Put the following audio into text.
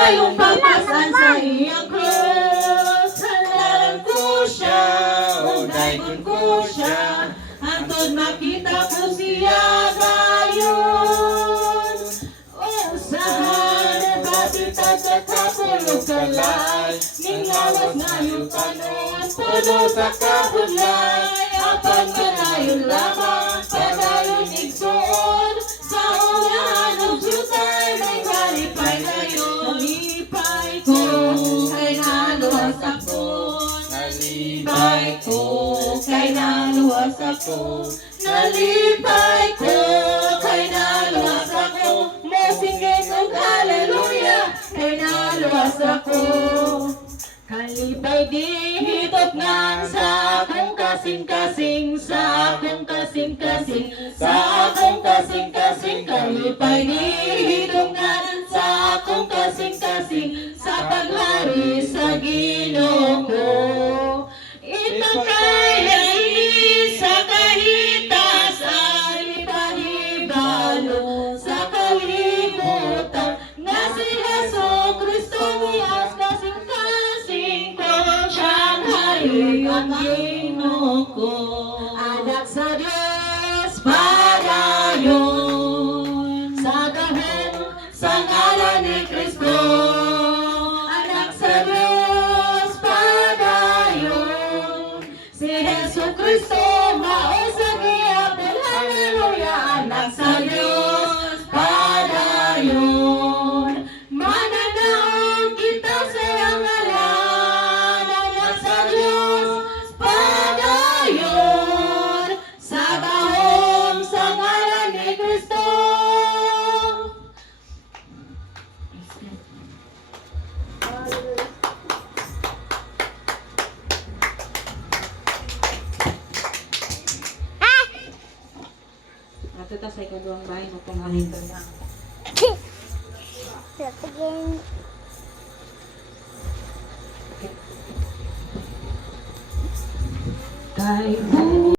kayong papasan sa iyang krus. Halaran ko siya, unay ko siya, hantod makita ko siya gayon. Usahan, batita sa kapulog kalay, ning lawas na yung tanon, puno sa kabulay. Apan manayon lamang, padayon igsoon, sa unahan ng jutay, may kalipay ngayon. Nalipay ko, kay naluwas ako. Nalipay ko, kay naluwas ako. Nalipay ko, kay naluwas ako. Masingin ng hallelujah, kay naluwas ako. Kalipay di hitop nang sa akong kasing-kasing, sa akong kasing-kasing, sa akong kasing-kasing. Kalipay di hitop nang sa akong kasing-kasing, sa paghari sa Ginoo ko. Ito kaya sa kahitas ay pahibalo sa kalibutan, nga si Heso Kristo niyas kasing-kasing ko, siyang hari ang Ginoo ko. Anak sa Diyos padayon, sa gahom sa ngalan ni Kristo. Anak sa Diyos padayon, si Heso Kristo mao sa gihapon. Hallelujah. Anak sa Diyos padayon, mananaog kita sa iyang ngalan. Anak sa Diyos padayon, sa gahom sa ngalan ni Kristo. Ato ta sa ikaduhang bahay mo pong hangin na. Kay